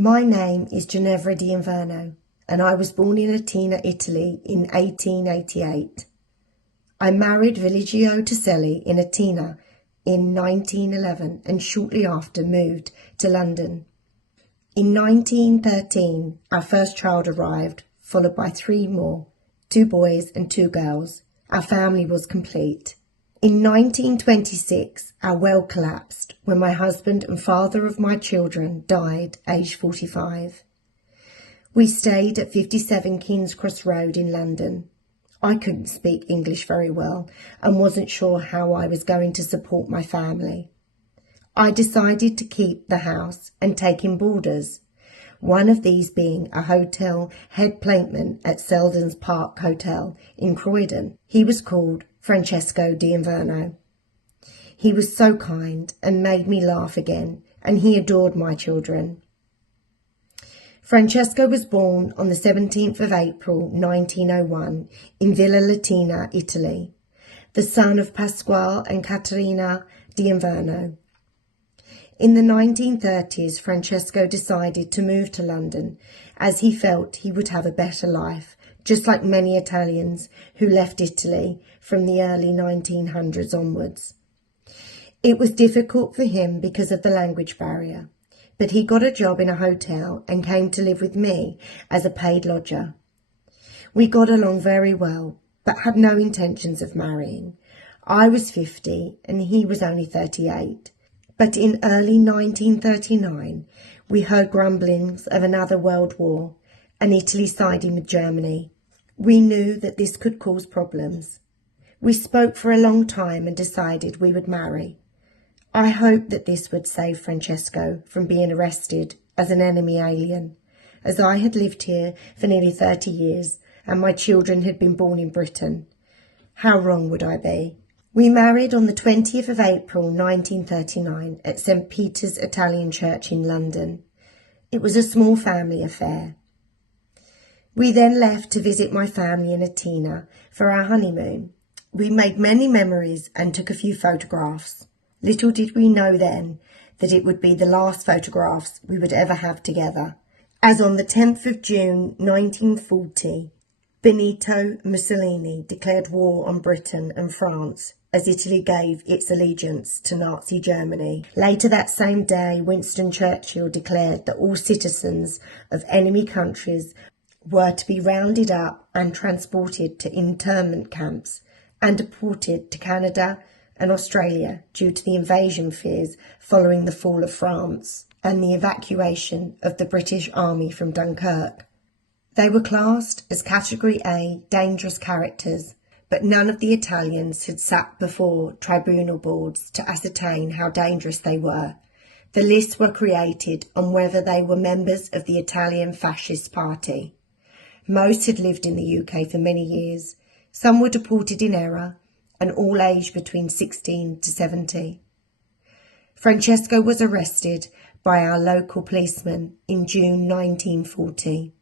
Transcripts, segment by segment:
My name is Ginevra D Inverno, and I was born in Latina, Italy in 1888. I married Francesco Tasselli in Latina in 1911 and shortly after moved to London. In 1913, our first child arrived, followed by 3 more, 2 boys and 2 girls. Our family was complete. In 1926, our well collapsed when my husband and father of my children died, aged 45. We stayed at 57 King's Cross Road in London. I couldn't speak English very well and wasn't sure how I was going to support my family. I decided to keep the house and take in boarders, one of these being a hotel head plateman at Selden's Park Hotel in Croydon. He was called Francesco D Inverno. He was so kind and made me laugh again, and he adored my children. Francesco was born on the 17th of April 1901 in Villa Latina, Italy, the son of Pasquale and Caterina D Inverno. In the 1930s, Francesco decided to move to London as he felt he would have a better life, just like many Italians who left Italy from the early 1900s onwards. It was difficult for him because of the language barrier, but he got a job in a hotel and came to live with me as a paid lodger. We got along very well, but had no intentions of marrying. I was 50 and he was only 38. But in early 1939, we heard grumblings of another world war and Italy siding with Germany. We knew that this could cause problems. We spoke for a long time and decided we would marry. I hoped that this would save Francesco from being arrested as an enemy alien, as I had lived here for nearly 30 years and my children had been born in Britain. How wrong would I be? We married on the 20th of April 1939 at St. Peter's Italian Church in London. It was a small family affair. We then left to visit my family in Latina for our honeymoon. We made many memories and took a few photographs. Little did we know then that it would be the last photographs we would ever have together, as on the 10th of June 1940, Benito Mussolini declared war on Britain and France as Italy gave its allegiance to Nazi Germany. Later that same day, Winston Churchill declared that all citizens of enemy countries were to be rounded up and transported to internment camps and deported to Canada and Australia due to the invasion fears following the fall of France and the evacuation of the British Army from Dunkirk. They were classed as Category A dangerous characters, but none of the Italians had sat before tribunal boards to ascertain how dangerous they were. The lists were created on whether they were members of the Italian Fascist Party. Most had lived in the UK for many years. Some were deported in error, and all aged between 16 to 70. Francesco was arrested by our local policeman in June 1940.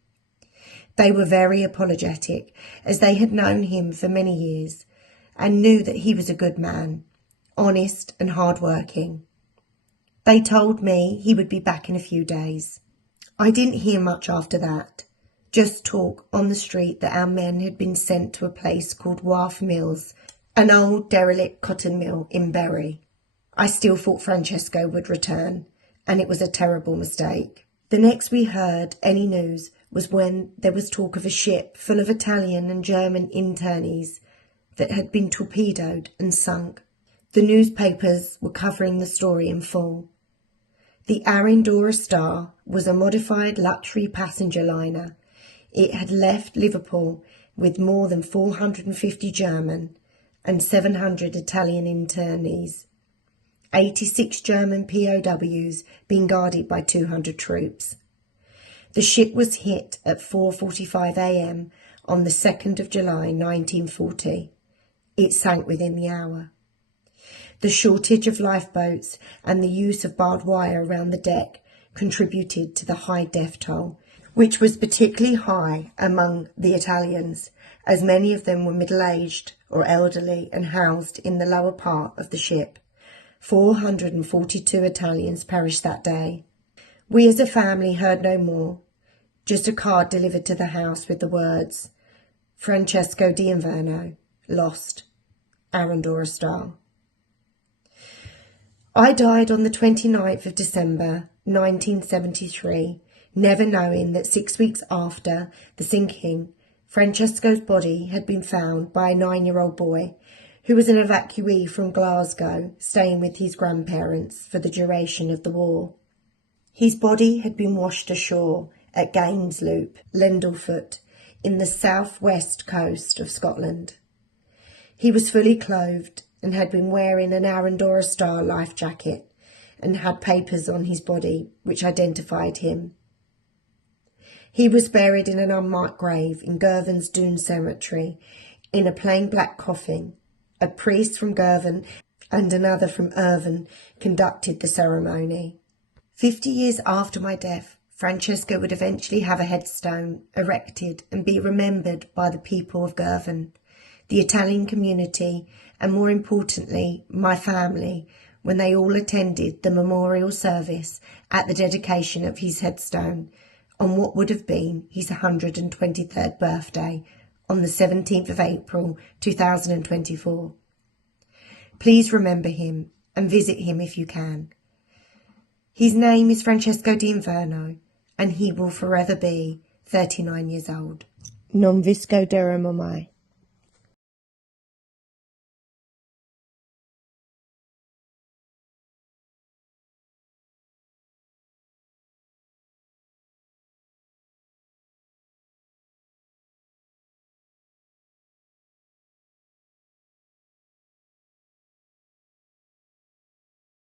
They were very apologetic, as they had known him for many years and knew that he was a good man, honest and hard-working. They told me he would be back in a few days. I didn't hear much after that, just talk on the street that our men had been sent to a place called Wharf Mills, an old derelict cotton mill in Bury. I still thought Francesco would return, and it was a terrible mistake. The next we heard any news was when there was talk of a ship full of Italian and German internees that had been torpedoed and sunk. The newspapers were covering the story in full. The Arandora Star was a modified luxury passenger liner. It had left Liverpool with more than 450 German and 700 Italian internees, 86 German POWs being guarded by 200 troops. The ship was hit at 4:45 a.m. on the 2nd of July 1940. It sank within the hour. The shortage of lifeboats and the use of barbed wire around the deck contributed to the high death toll, which was particularly high among the Italians, as many of them were middle-aged or elderly and housed in the lower part of the ship. 442 Italians perished that day. We as a family heard no more, just a card delivered to the house with the words, Francesco D Inverno, lost, Arandora Star. I died on the 29th of December 1973, never knowing that 6 weeks after the sinking, Francesco's body had been found by a 9-year-old boy who was an evacuee from Glasgow, staying with his grandparents for the duration of the war. His body had been washed ashore at Gainsloop, Lendlefoot, in the south-west coast of Scotland. He was fully clothed and had been wearing an Arandora Star life jacket and had papers on his body which identified him. He was buried in an unmarked grave in Girvan's Doon Cemetery in a plain black coffin. A priest from Girvan and another from Irvine conducted the ceremony. 50 years after my death, Francesco would eventually have a headstone erected and be remembered by the people of Girvan, the Italian community, and more importantly, my family, when they all attended the memorial service at the dedication of his headstone on what would have been his 123rd birthday on the 17th of April 2024. Please remember him and visit him if you can. His name is Francesco D Inverno, and he will forever be 39 years old. Non visco derum mai.